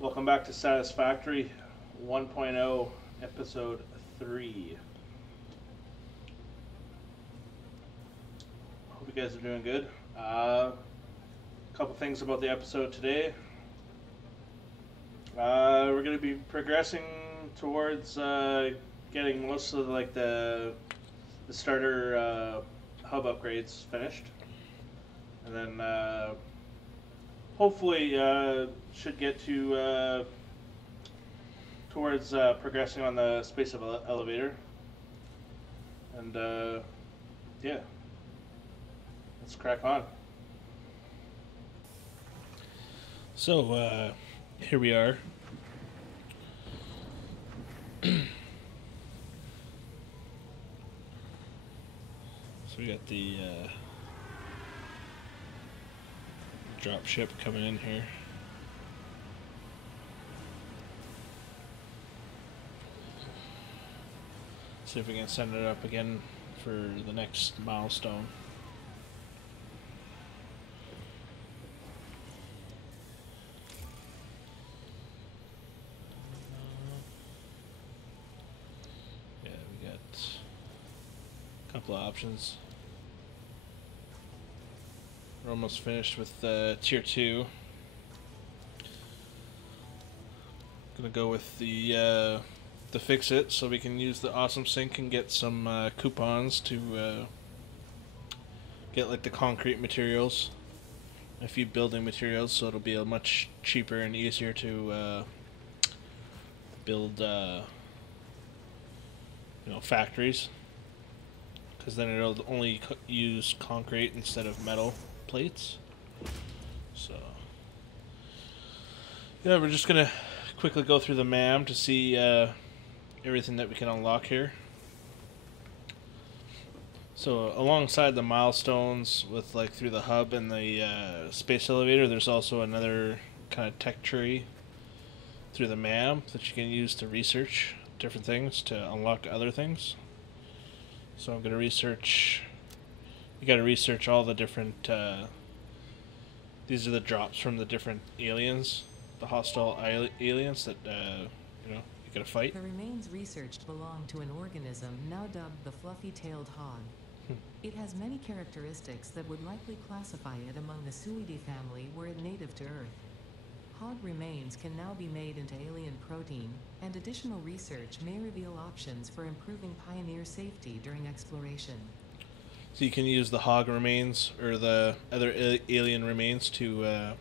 Welcome back to Satisfactory 1.0, episode 3. Hope you guys are doing good. A couple things about the episode today. We're going to be progressing towards getting most of the starter hub upgrades finished, and then hopefully should get to towards progressing on the space of elevator. And yeah, let's crack on. So, here we are. So we got the drop ship coming in here. See if we can send it up again for the next milestone. Yeah, we got a couple of options. We're almost finished with tier 2. Gonna go with the fix it so we can use the awesome sink and get some coupons to get like the concrete materials, a few building materials, so it'll be a much cheaper and easier to build factories, because then it'll only use concrete instead of metal plates. So yeah, we're just gonna quickly go through the MAM to see everything that we can unlock here. So alongside the milestones with like through the hub and the space elevator, there's also another kind of tech tree through the MAM that you can use to research different things to unlock other things. So I'm gonna research. You gotta research all the different. These are the drops from the different aliens, the hostile aliens that you gotta fight. The remains researched belong to an organism now dubbed the fluffy-tailed hog. It has many characteristics that would likely classify it among the Suidae family were it native to Earth. Hog remains can now be made into alien protein, and additional research may reveal options for improving Pioneer safety during exploration. So you can use the hog remains or the other alien remains to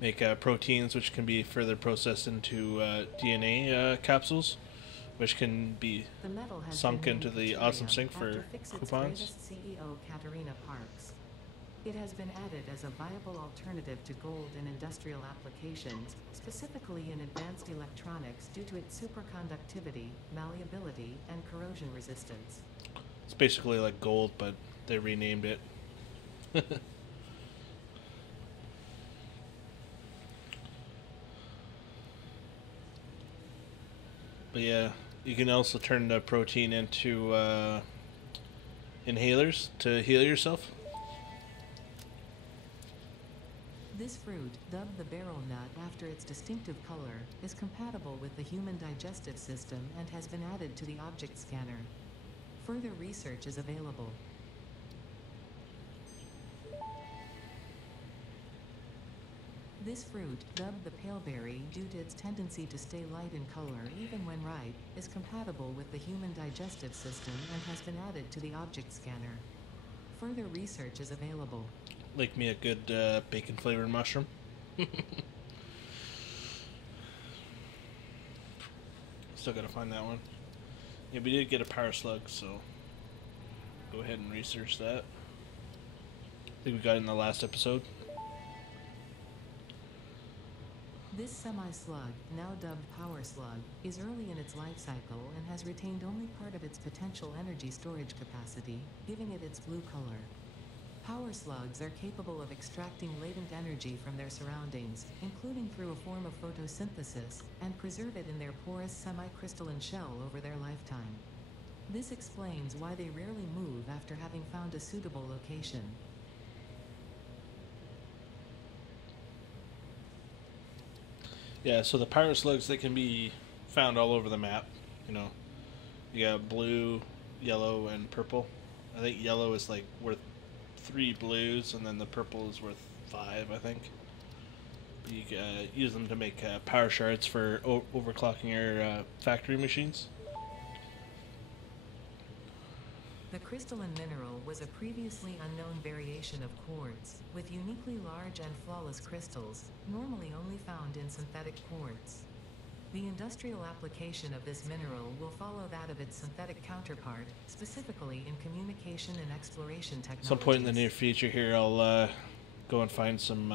make proteins, which can be further processed into DNA capsules, which can be sunk into the awesome sink for coupons. CEO Katerina Parks. It has been added as a viable alternative to gold in industrial applications, specifically in advanced electronics due to its superconductivity, malleability, and corrosion resistance. It's basically like gold, but they renamed it. But yeah, you can also turn the protein into inhalers to heal yourself. This fruit, dubbed the beryl nut after its distinctive color, is compatible with the human digestive system and has been added to the object scanner. Further research is available. This fruit, dubbed the paleberry due to its tendency to stay light in color even when ripe, is compatible with the human digestive system and has been added to the object scanner. Further research is available. Like me a good bacon flavored mushroom. Still gotta find that one. Yeah, we did get a power slug, so go ahead and research that. I think we got it in the last episode. This semi-slug, now dubbed power slug, is early in its life cycle and has retained only part of its potential energy storage capacity, giving it its blue color. Power slugs are capable of extracting latent energy from their surroundings, including through a form of photosynthesis, and preserve it in their porous semi-crystalline shell over their lifetime. This explains why they rarely move after having found a suitable location. Yeah, so the power slugs, they can be found all over the map. You know, you got blue, yellow, and purple. I think yellow is like worth 3 blues, and then the purple is worth 5, I think. You use them to make power shards for overclocking your factory machines. The crystalline mineral was a previously unknown variation of quartz, with uniquely large and flawless crystals, normally only found in synthetic quartz. The industrial application of this mineral will follow that of its synthetic counterpart, specifically in communication and exploration technologies. Some point in the near future here, I'll go and find some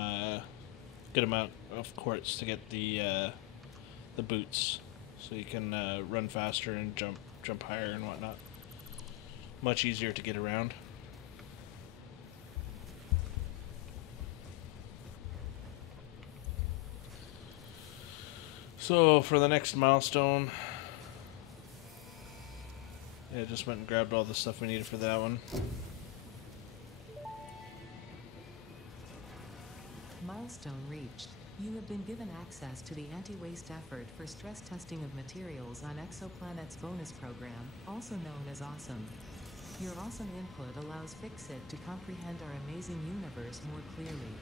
good amount of quartz to get the boots, so you can run faster and jump higher and whatnot. Much easier to get around. So for the next milestone, yeah, just went and grabbed all the stuff we needed for that one. Milestone reached. You have been given access to the anti-waste effort for stress testing of materials on Exoplanet's bonus program, also known as AWESOME. Your awesome input allows Fixit to comprehend our amazing universe more clearly.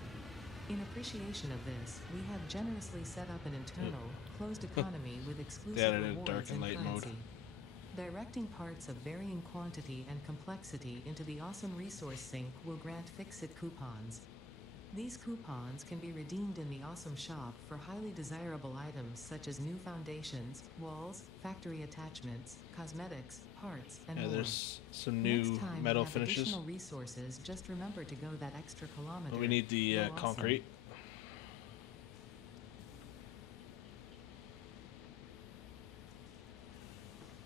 In appreciation of this, we have generously set up an internal, closed economy with exclusive rewards and currency. Directing parts of varying quantity and complexity into the awesome resource sink will grant Fixit coupons. These coupons can be redeemed in the Awesome Shop for highly desirable items such as new foundations, walls, factory attachments, cosmetics, parts, and more. There's some new metal finishes. Additional resources, just remember to go that extra kilometer. But we need the concrete.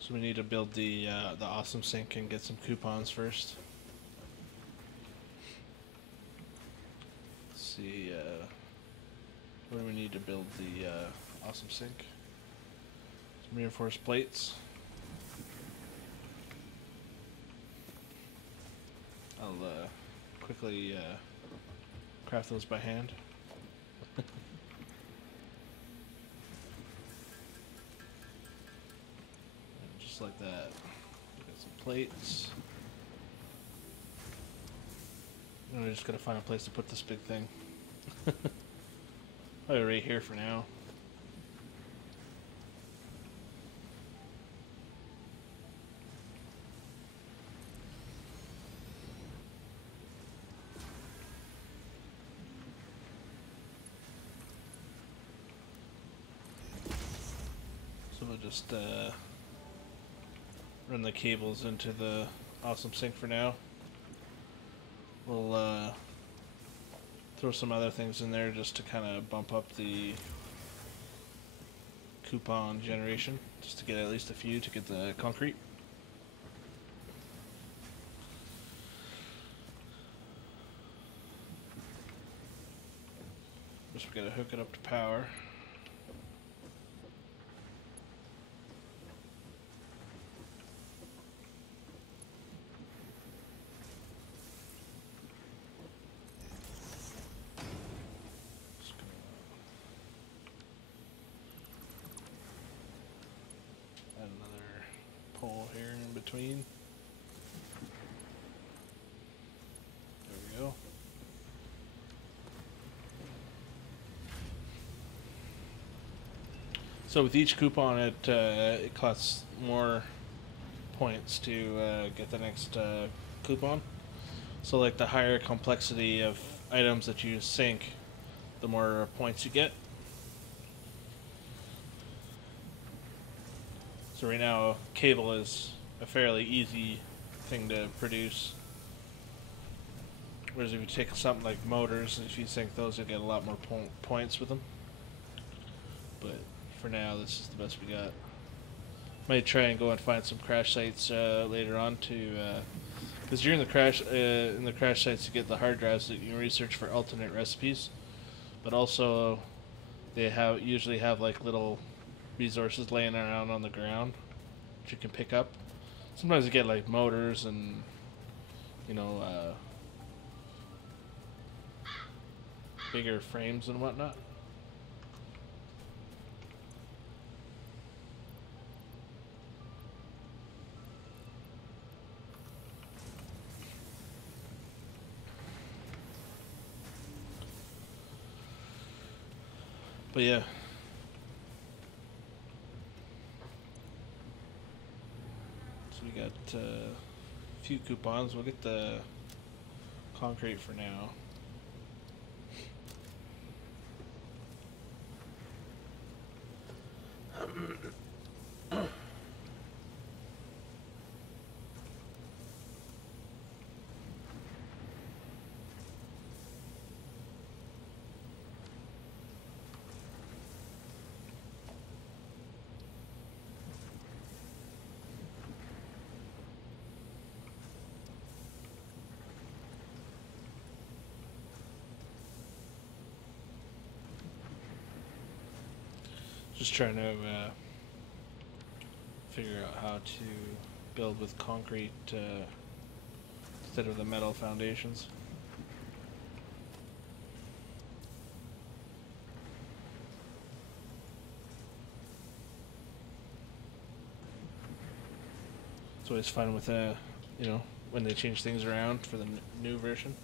So we need to build the awesome sink and get some coupons first. See, what do we need to build the awesome sink? Some reinforced plates. I'll quickly craft those by hand. Just like that. Got some plates. And we're just gonna find a place to put this big thing. Probably right here for now. So we'll just run the cables into the awesome sink for now. We'll throw some other things in there just to kind of bump up the coupon generation, just to get at least a few to get the concrete. Just we gotta hook it up to power. Pole here in between. There we go. So with each coupon, it costs more points to get the next coupon. So like the higher complexity of items that you sink, the more points you get. So right now, cable is a fairly easy thing to produce. Whereas if you take something like motors, if you sink those, you'll get a lot more points with them. But for now, this is the best we got. Might try and go and find some crash sites later on to, because during the crash, in the crash sites, you get the hard drives that you can research for alternate recipes. But also, they usually have like little resources laying around on the ground that you can pick up. Sometimes you get like motors and, you know, bigger frames and whatnot. But yeah. So we got a few coupons. We'll get the concrete for now. Just trying to figure out how to build with concrete instead of the metal foundations. It's always fun with when they change things around for the new version.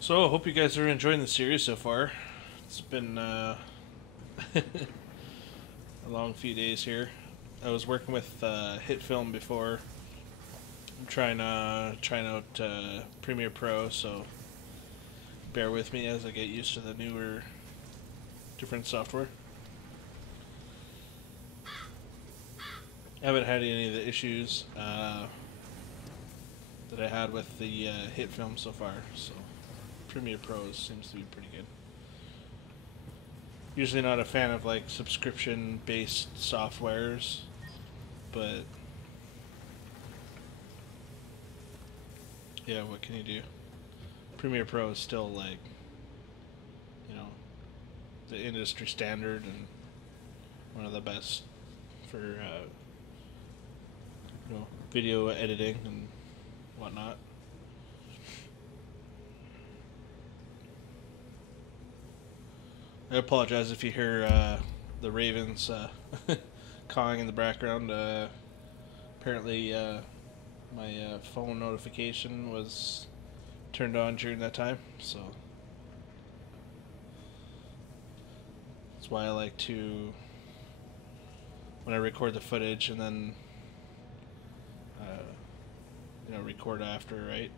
So, I hope you guys are enjoying the series so far. It's been a long few days here. I was working with Hit Film before. I'm trying out Premiere Pro, so bear with me as I get used to the newer, different software. I haven't had any of the issues that I had with the Hit Film so far, so Premiere Pro seems to be pretty good. Usually not a fan of like subscription-based softwares, but yeah, what can you do? Premiere Pro is still like, the industry standard and one of the best for video editing and whatnot. I apologize if you hear the ravens cawing in the background. Apparently, my phone notification was turned on during that time, so that's why I like to, when I record the footage and then record after, right?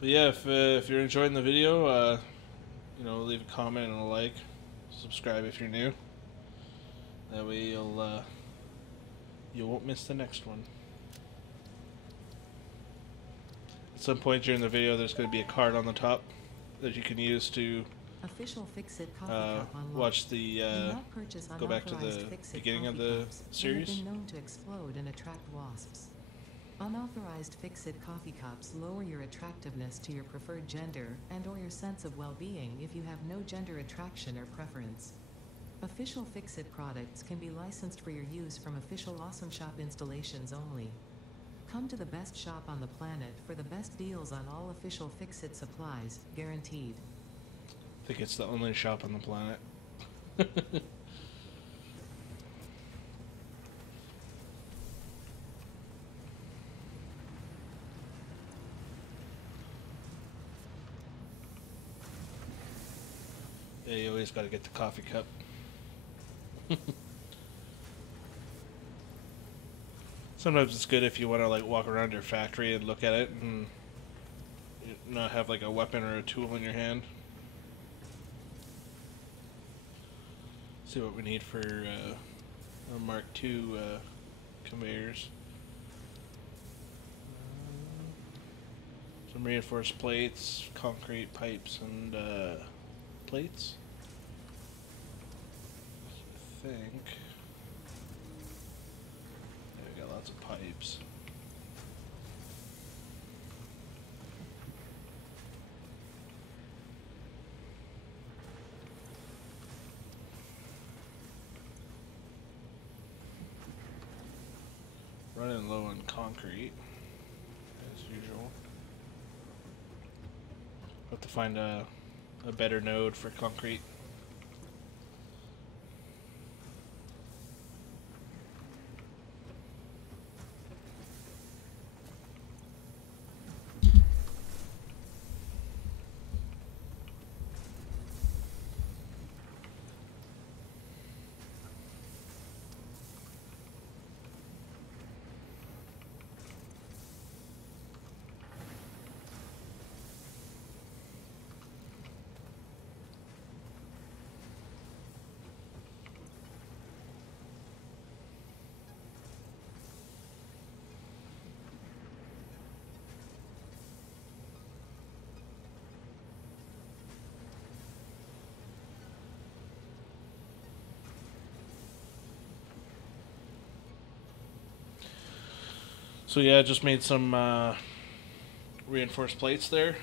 But yeah, if you're enjoying the video, leave a comment and a like. Subscribe if you're new. That way you won't miss the next one. At some point during the video, there's going to be a card on the top that you can use to Official Fix-It coffee cup unlocked. watch the go back to the beginning of the series. That have been known to explode and attract wasps. Unauthorized Fix-It coffee cups lower your attractiveness to your preferred gender and or your sense of well-being if you have no gender attraction or preference. Official Fix-It products can be licensed for your use from official Awesome Shop installations only. Come to the best shop on the planet for the best deals on all official Fix-It supplies, guaranteed. I think it's the only shop on the planet. Yeah, you always got to get the coffee cup. Sometimes it's good if you want to like walk around your factory and look at it and not have like a weapon or a tool in your hand. See what we need for our Mark II conveyors. Some reinforced plates, concrete pipes, and plates. I think. Yeah, we got lots of pipes. running low on concrete, as usual. Have to find a better node for concrete. So yeah, I just made some reinforced plates there.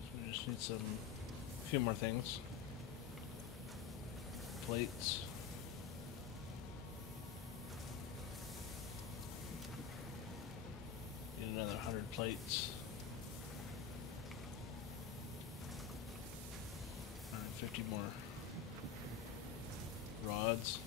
So we just need a few more things. Plates. Need another 100 plates. 150 more rods.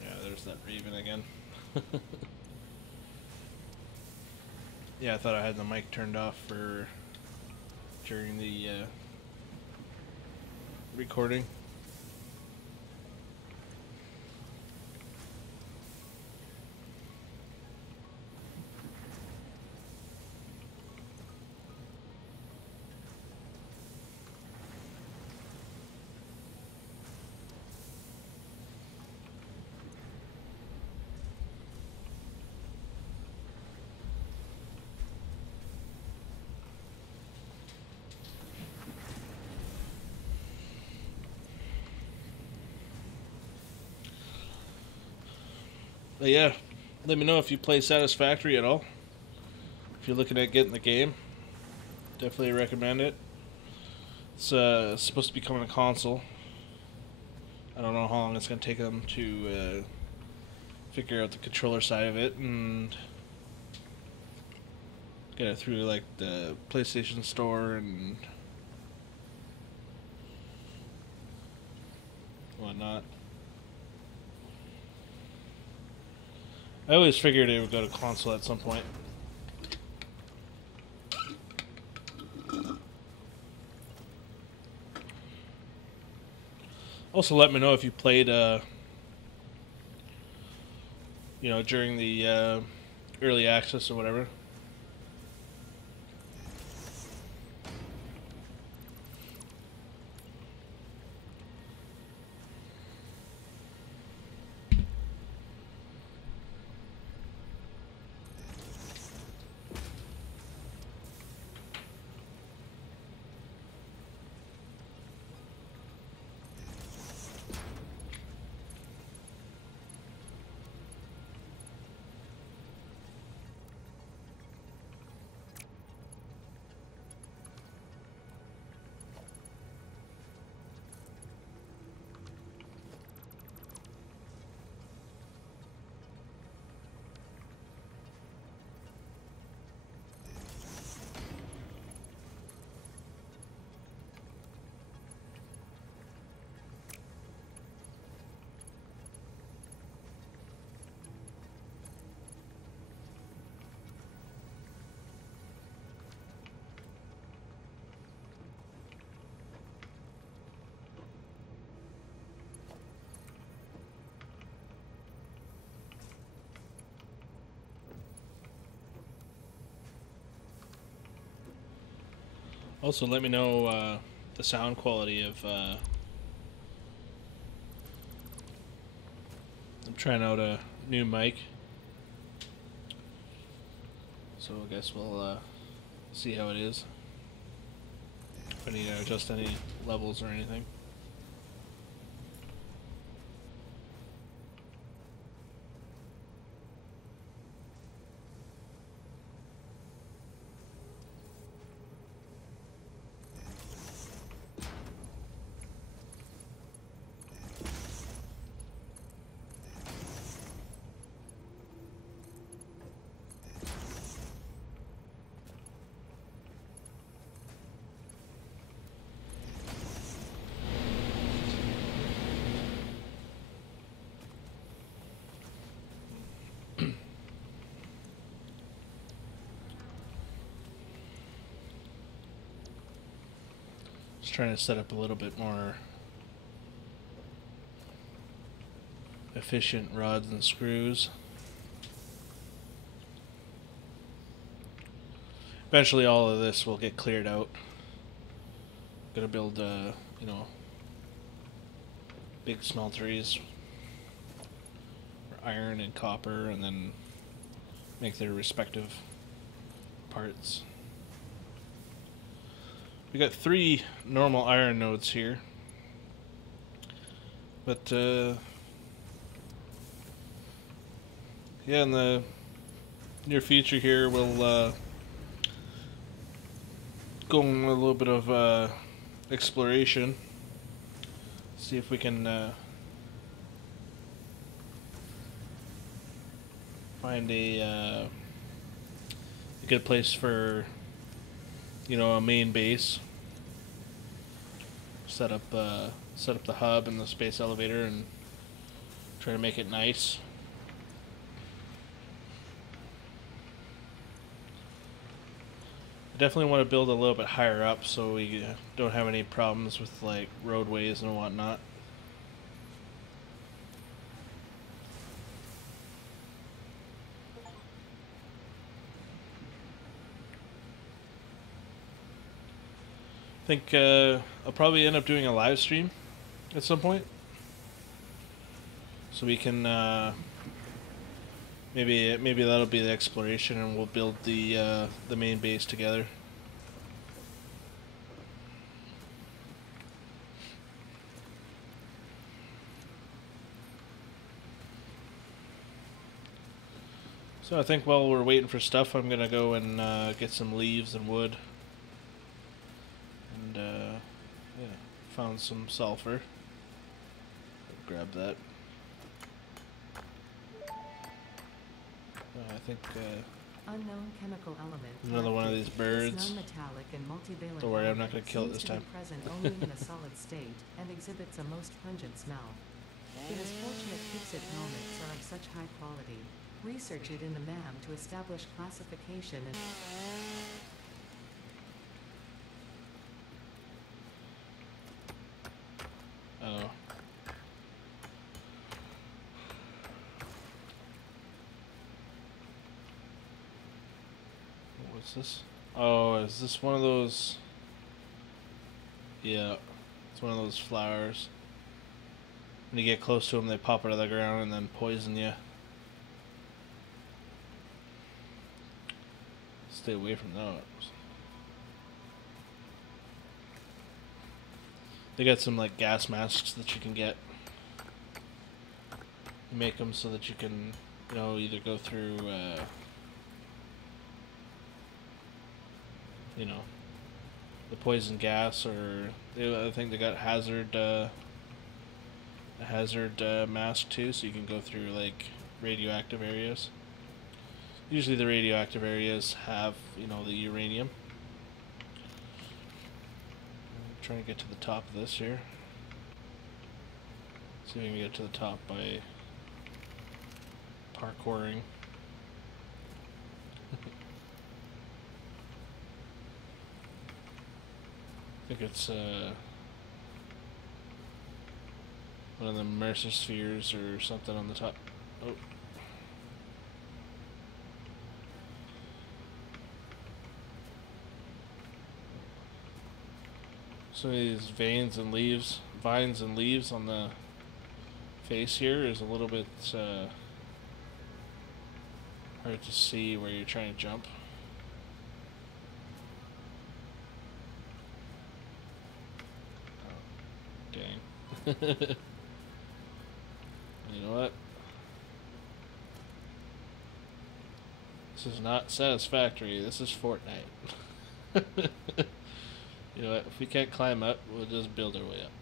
Yeah, there's that raven again. Yeah, I thought I had the mic turned off for during the recording. But yeah, let me know if you play Satisfactory at all. If you're looking at getting the game, definitely recommend it. It's supposed to be coming to console. I don't know how long it's going to take them to figure out the controller side of it and get it through like the PlayStation Store and whatnot. I always figured it would go to console at some point. Also, let me know if you played, during the early access or whatever. Also, let me know the sound quality of I'm trying out a new mic, so I guess we'll see how it is. If I need to adjust any levels or anything. Just trying to set up a little bit more efficient rods and screws. Eventually all of this will get cleared out. Gonna build you know, big smelteries for iron and copper, and then make their respective parts. We got 3 normal iron nodes here, but yeah, in the near future here we'll go on a little bit of exploration, see if we can find a good place for, you know, a main base. Set up the hub and the space elevator and try to make it nice. I definitely want to build a little bit higher up so we don't have any problems with like roadways and whatnot. I think I'll probably end up doing a live stream at some point, so we can maybe that'll be the exploration, and we'll build the main base together. So I think while we're waiting for stuff, I'm gonna go and get some leaves and wood. And yeah, found some sulfur. Grab that. I think Unknown chemical element. another one of these birds. Non-metallic and multivalent. Don't worry, I'm not going to kill it this seems to time. be present only in a solid state and exhibits a most pungent smell. It is fortunate fixit helmets are of such high quality. Research it in the MAM to establish classification and Oh. What's this? Oh, is this one of those? Yeah, it's one of those flowers. When you get close to them, they pop out of the ground and then poison you. Stay away from those. They got some like gas masks that you can get. You make them so that you can, you know, either go through, you know, the poison gas, or I think they got a hazard mask too, so you can go through like radioactive areas. Usually the radioactive areas have, you know, the uranium. I'm trying to get to the top of this here. See if we can get to the top by parkouring. I think it's one of the Mercer spheres or something on the top. Oh. So these vines and leaves on the face here is a little bit hard to see where you're trying to jump. Oh, dang. You know what? This is not Satisfactory. This is Fortnite. You know what? If we can't climb up, we'll just build our way up.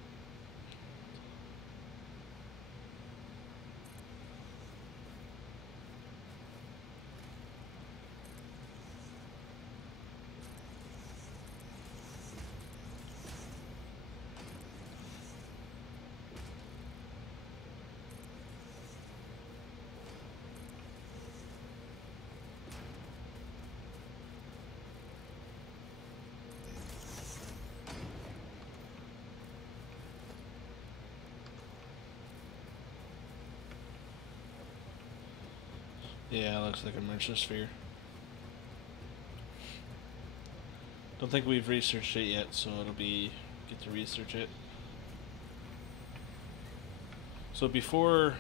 Yeah, it looks like a mercer sphere. Don't think we've researched it yet, so it'll be get to research it. So before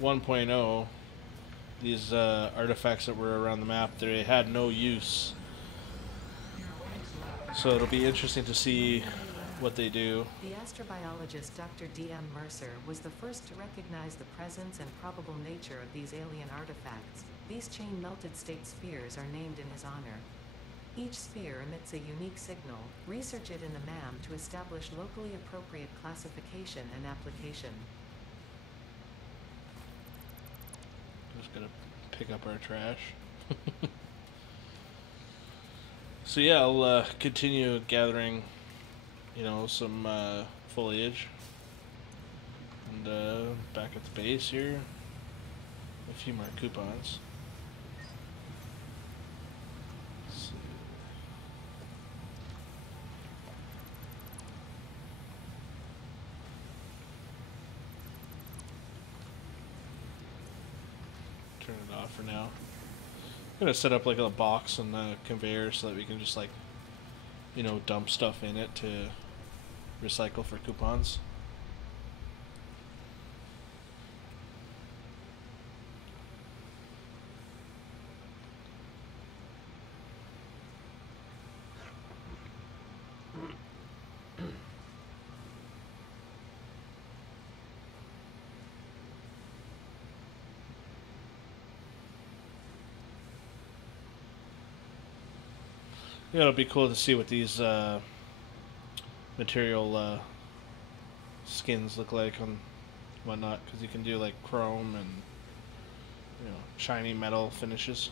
1.0, these artifacts that were around the map, they had no use. So it'll be interesting to see what they do. The astrobiologist Dr. D.M. Mercer was the first to recognize the presence and probable nature of these alien artifacts. These chain-melted state spheres are named in his honor. Each sphere emits a unique signal. Research it in the MAM to establish locally appropriate classification and application. Just gonna pick up our trash. So yeah, I'll continue gathering, you know, some foliage. And back at the base here, a few more coupons. Let's see. Turn it off for now. I'm gonna set up like a box on the conveyor so that we can just like, you know, dump stuff in it to recycle for coupons. Yeah, it'll be cool to see what these material skins look like and whatnot, because you can do like chrome and, you know, shiny metal finishes.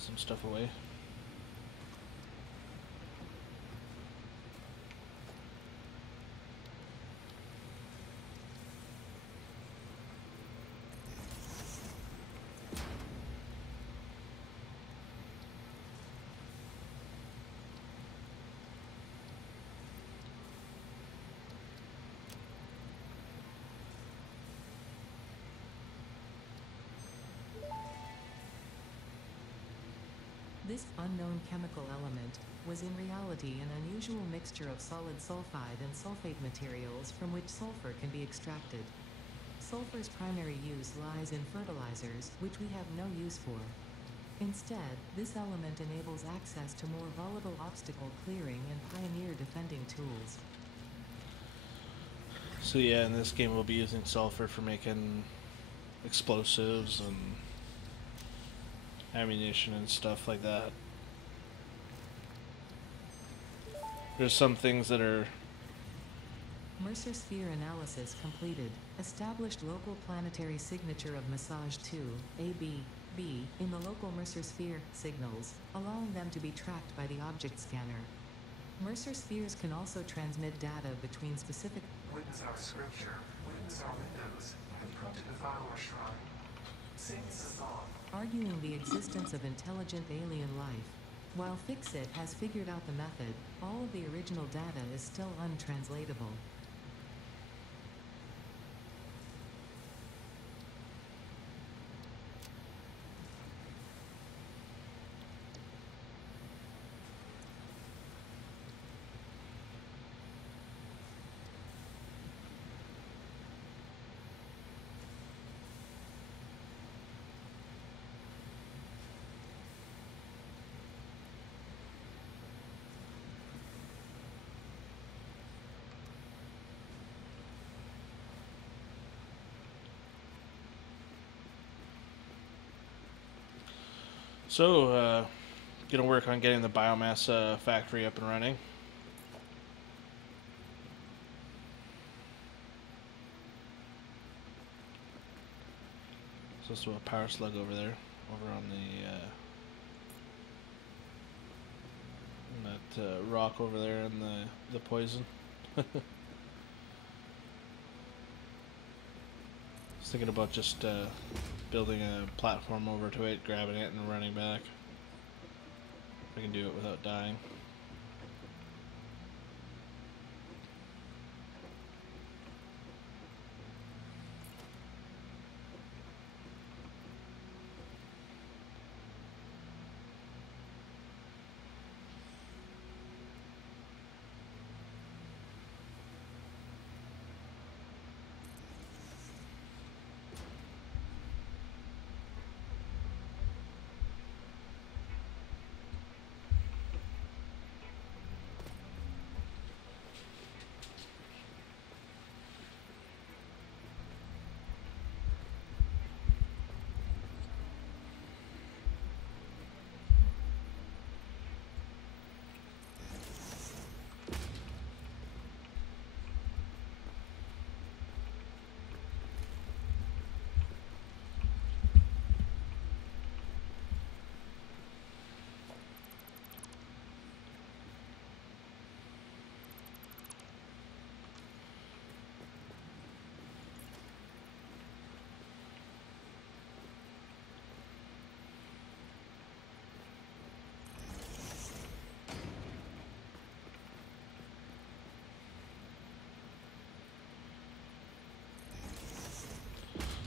some stuff away. This unknown chemical element was in reality an unusual mixture of solid sulfide and sulfate materials from which sulfur can be extracted. Sulfur's primary use lies in fertilizers, which we have no use for. Instead, this element enables access to more volatile obstacle clearing and pioneer defending tools. So yeah, in this game we'll be using sulfur for making explosives and ammunition and stuff like that. There's some things that are... Mercer sphere analysis completed. Established local planetary signature of massage 2, AB, B, in the local Mercer sphere signals, allowing them to be tracked by the object scanner. Mercer spheres can also transmit data between specific... Witness our scripture, witness our windows, and come to defile our shrine. Sing us a song. arguing the existence of intelligent alien life. While Fixit has figured out the method, all of the original data is still untranslatable. So, gonna work on getting the biomass factory up and running. So let's do a power slug over there, over on that rock over there and the poison. I was thinking about just building a platform over to it, grabbing it, and running back. I can do it without dying.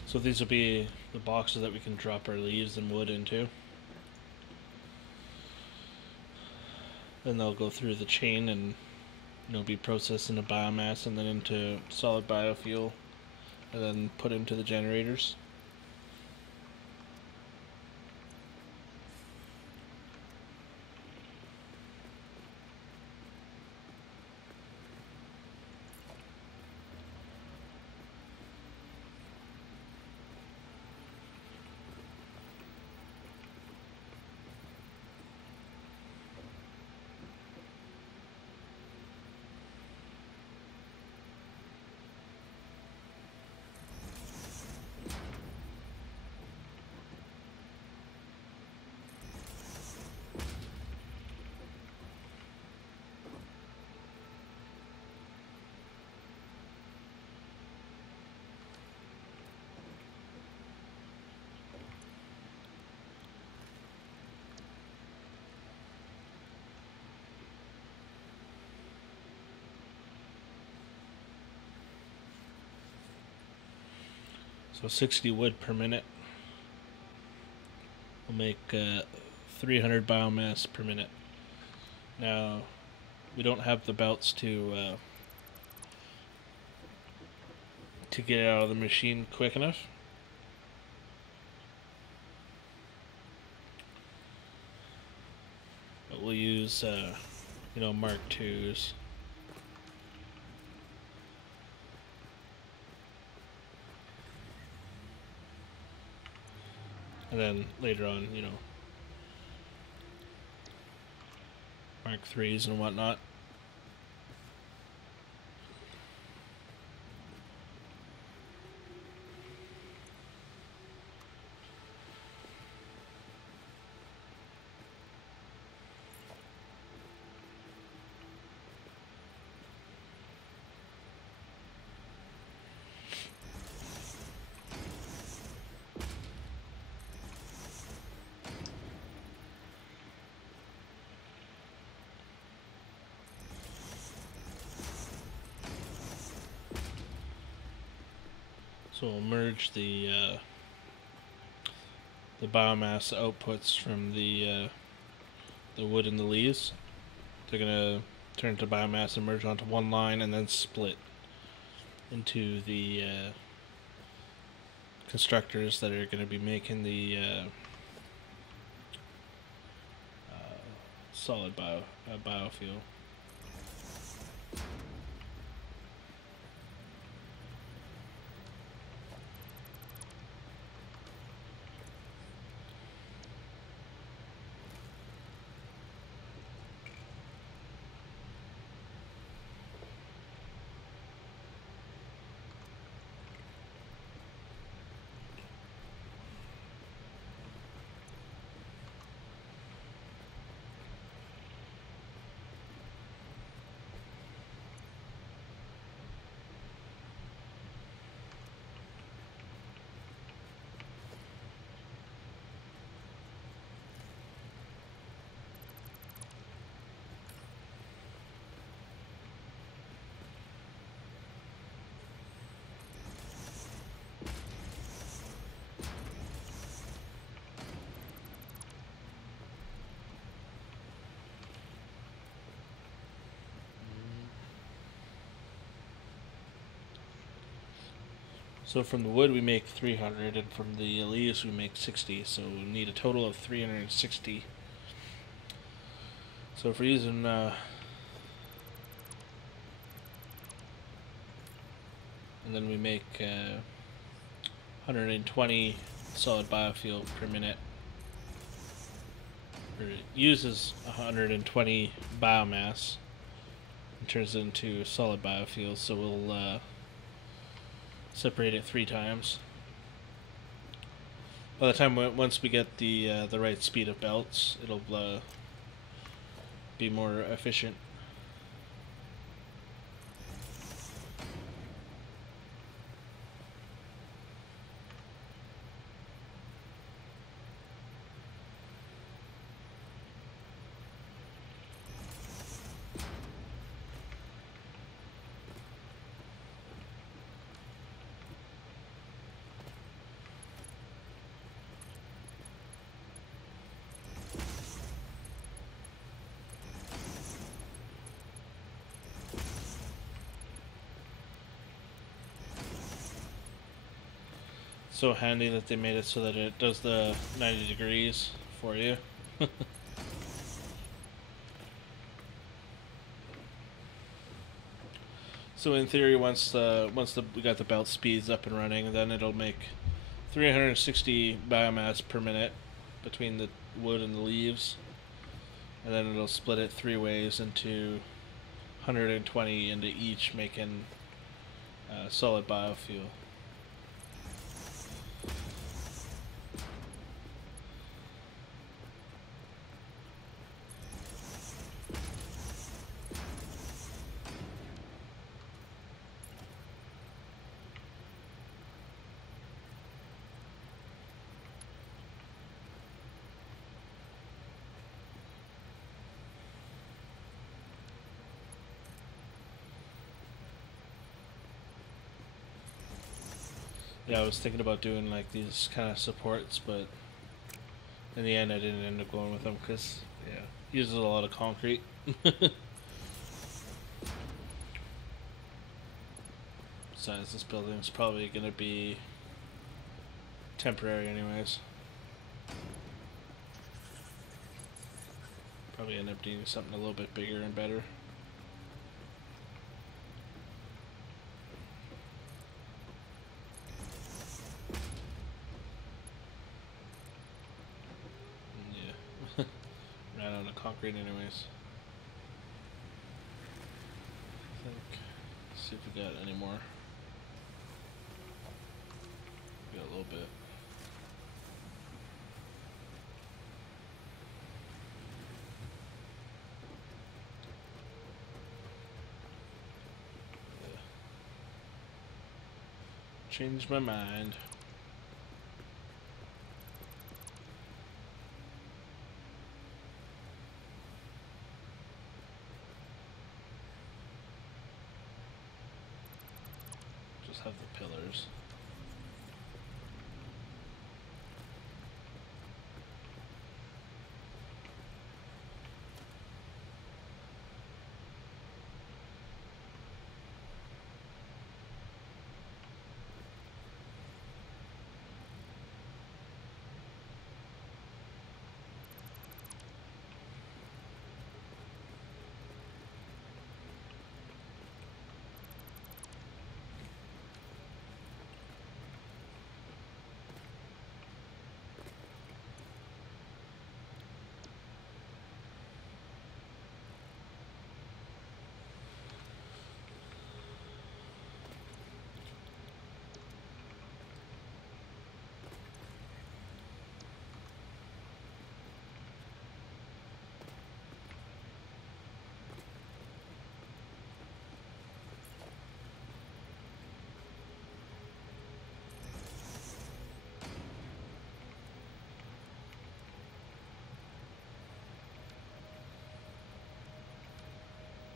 So these will be the boxes that we can drop our leaves and wood into. Then they'll go through the chain and be processed into biomass and then into solid biofuel and then put into the generators. So 60 wood per minute will make 300 biomass per minute. Now, we don't have the belts to get it out of the machine quick enough. But we'll use, Mark IIs. And then later on, Mark IIIs and whatnot. So we'll merge the biomass outputs from the wood and the leaves. They're gonna turn to biomass and merge onto one line, and then split into the constructors that are going to be making the solid biofuel. So from the wood we make 300, and from the leaves we make 60, so we need a total of 360. So if we're using and then we make 120 solid biofuel per minute. Or it uses 120 biomass and turns it into solid biofuel, so we'll separate it 3 times. By the time once we get the right speed of belts, it'll be more efficient. So handy that they made it so that it does the 90 degrees for you. So in theory, once we got the belt speeds up and running, then it'll make 360 biomass per minute between the wood and the leaves, and then it'll split it 3 ways into 120 into each, making solid biofuel. Yeah, I was thinking about doing like these kind of supports, but in the end I didn't end up going with them because, yeah, uses a lot of concrete. Besides, this building is probably going to be temporary anyways. Probably end up needing something a little bit bigger and better. Yeah. Ran out of concrete anyways. I think. Let's see if we got any more. We got a little bit. Yeah. Changed my mind. Just have the pillars.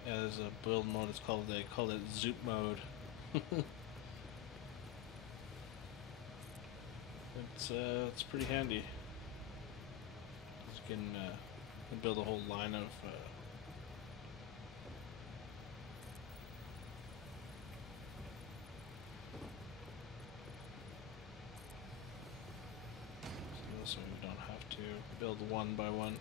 Yeah, there's a build mode. It's called, they call it Zoop mode. It's pretty handy. You can build a whole line of so you don't have to build one by one.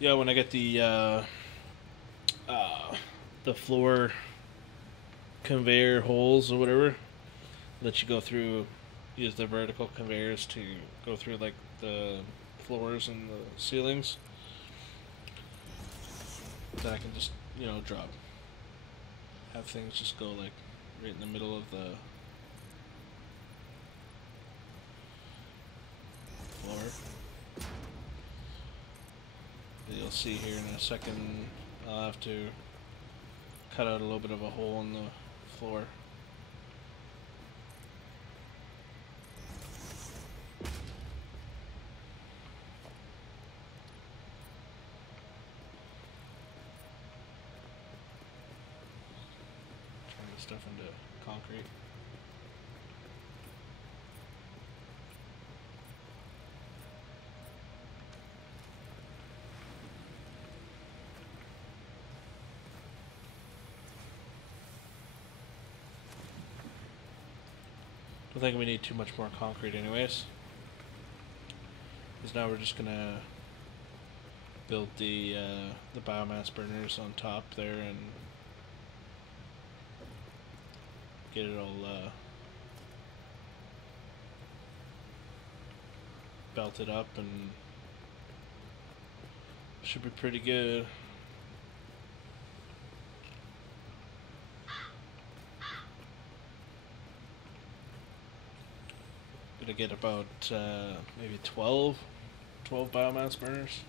Yeah, when I get the floor conveyor holes or whatever, let you go through, use the vertical conveyors to go through like the floors and the ceilings. Then I can just, you know, drop, have things just go like right in the middle of the floor. You'll see here in a second I'll have to cut out a little bit of a hole in the floor. Turn this stuff into concrete. I don't think we need too much more concrete anyways. Because now we're just gonna build the biomass burners on top there and get it all belted up, and should be pretty good. Gonna get about maybe 12 biomass burners.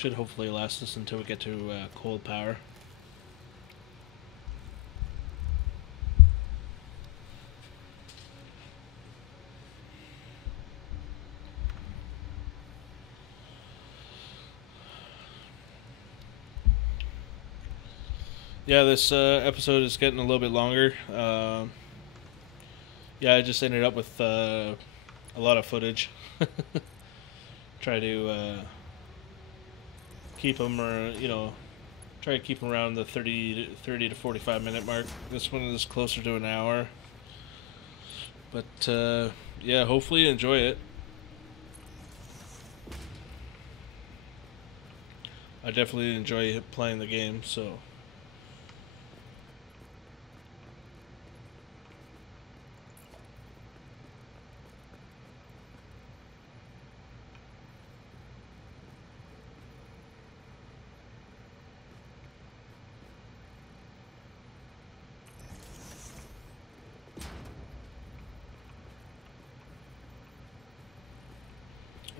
Should hopefully last us until we get to cold power. Yeah, this episode is getting a little bit longer. Yeah, I just ended up with a lot of footage. Try to keep them, or try to keep them around the 30 to 45 minute mark. This one is closer to an hour, but yeah, hopefully you enjoy it. I definitely enjoy playing the game, so.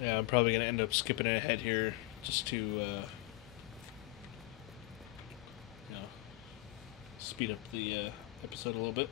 Yeah, I'm probably going to end up skipping ahead here just to speed up the episode a little bit.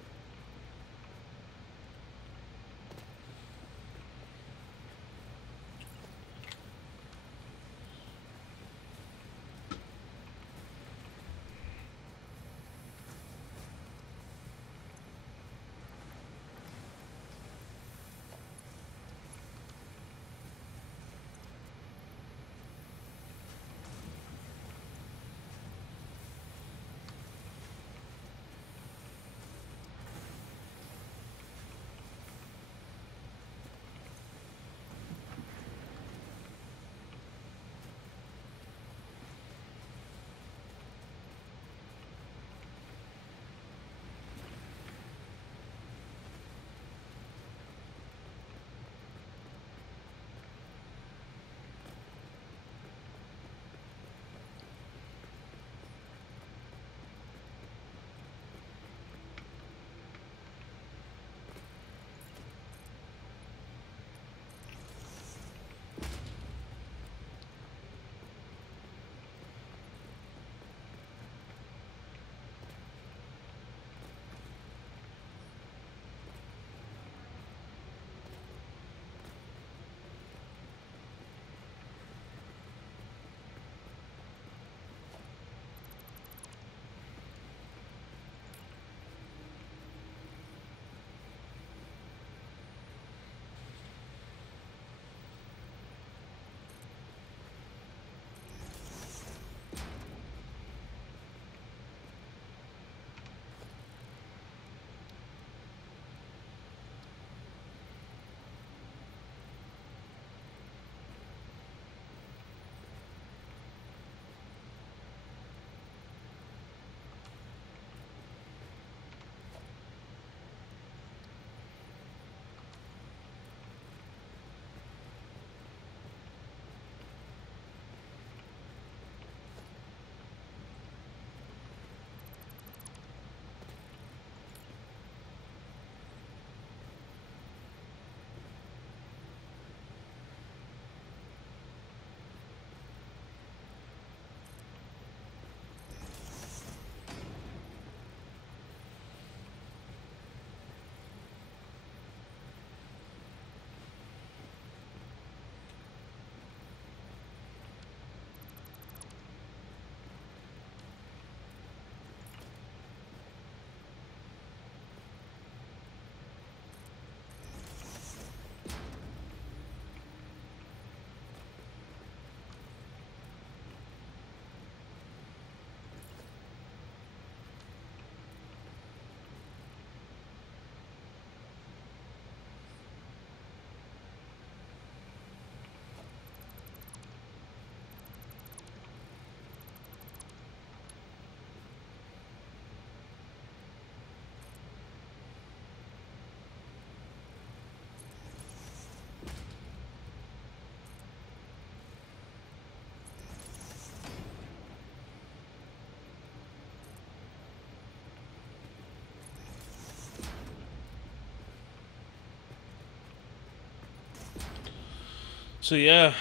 So yeah,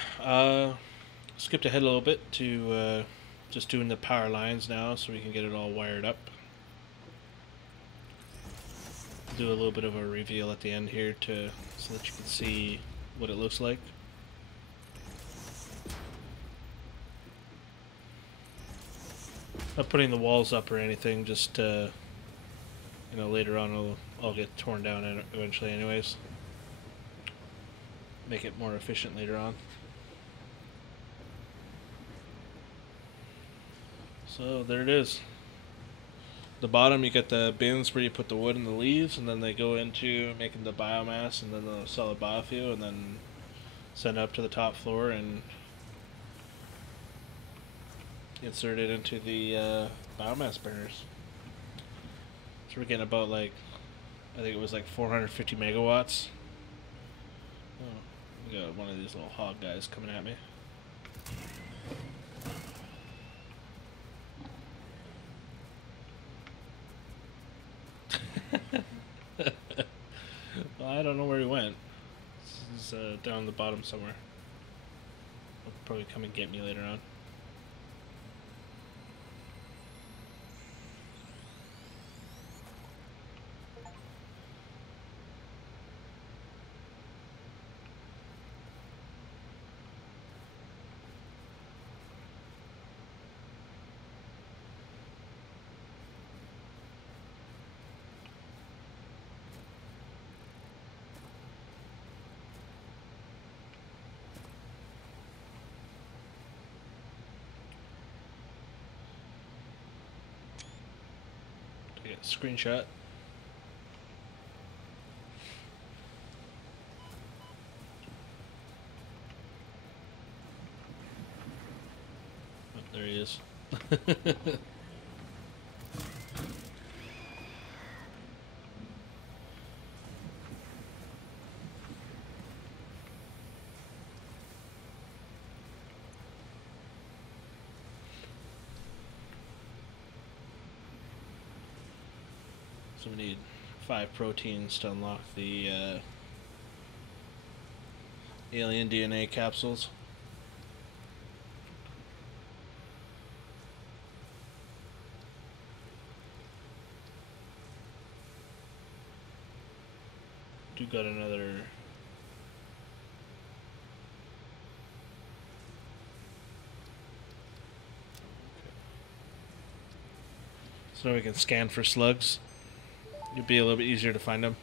skipped ahead a little bit to just doing the power lines now, so we can get it all wired up. Do a little bit of a reveal at the end here so that you can see what it looks like. Not putting the walls up or anything, just you know, later on it'll all get torn down eventually anyways. Make it more efficient later on. So there it is. The bottom, you get the bins where you put the wood and the leaves, and then they go into making the biomass and then the solid biofuel, and then send up to the top floor and insert it into the biomass burners. So we're getting about, like, I think it was like 450 megawatts. Oh, we got one of these little hog guys coming at me. Well, I don't know where he went. He's down the bottom somewhere. He'll probably come and get me later on. Take a screenshot. Oh, there he is. So we need 5 proteins to unlock the alien DNA capsules. Do got another. So now we can scan for slugs. It'd be a little bit easier to find them.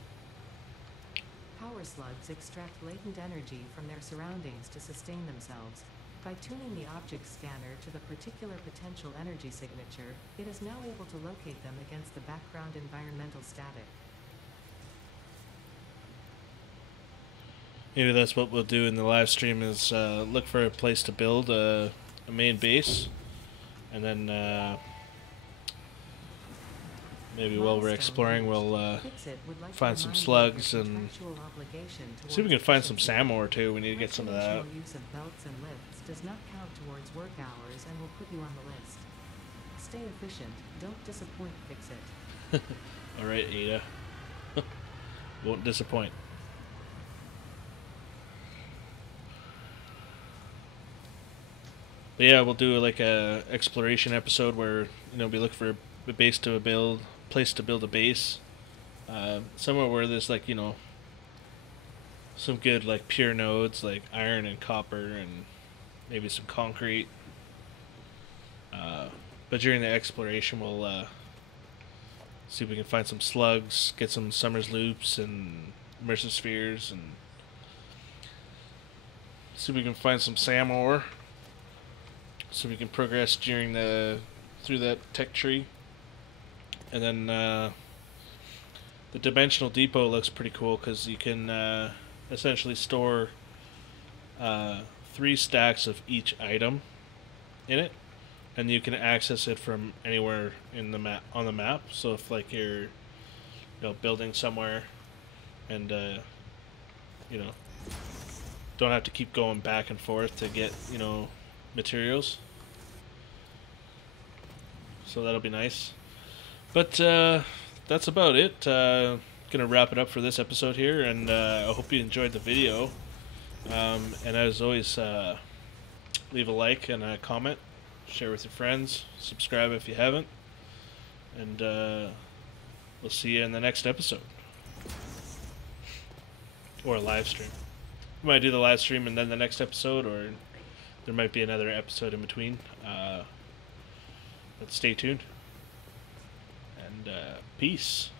Power slugs extract latent energy from their surroundings to sustain themselves. By tuning the object scanner to the particular potential energy signature, it is now able to locate them against the background environmental static. Maybe that's what we'll do in the live stream is look for a place to build a main base, and then maybe while we're exploring we'll find some slugs and see if we can find some SAM ore too. We need to get some of that. Use of belts and lifts does not count towards work hours and will put you on the list. Stay efficient, don't disappoint, fix it. Alright, Ada. Won't disappoint. But yeah, we'll do like a exploration episode where, you know, we look for a base to build, place to build a base, somewhere where there's like, you know, some good like pure nodes like iron and copper and maybe some concrete. But during the exploration, we'll see if we can find some slugs, get some Summers loops and immersive spheres, and see if we can find some SAM ore. So we can progress during through that tech tree. And then the dimensional depot looks pretty cool because you can essentially store 3 stacks of each item in it, and you can access it from anywhere in the map on the map. So if like you're, you know, building somewhere and you know, don't have to keep going back and forth to get, you know, materials. So that'll be nice. But that's about it. Gonna wrap it up for this episode here, and I hope you enjoyed the video. And as always, leave a like and a comment, share with your friends, subscribe if you haven't, and we'll see you in the next episode. Or a live stream. We might do the live stream and then the next episode, or there might be another episode in between. But stay tuned. And peace.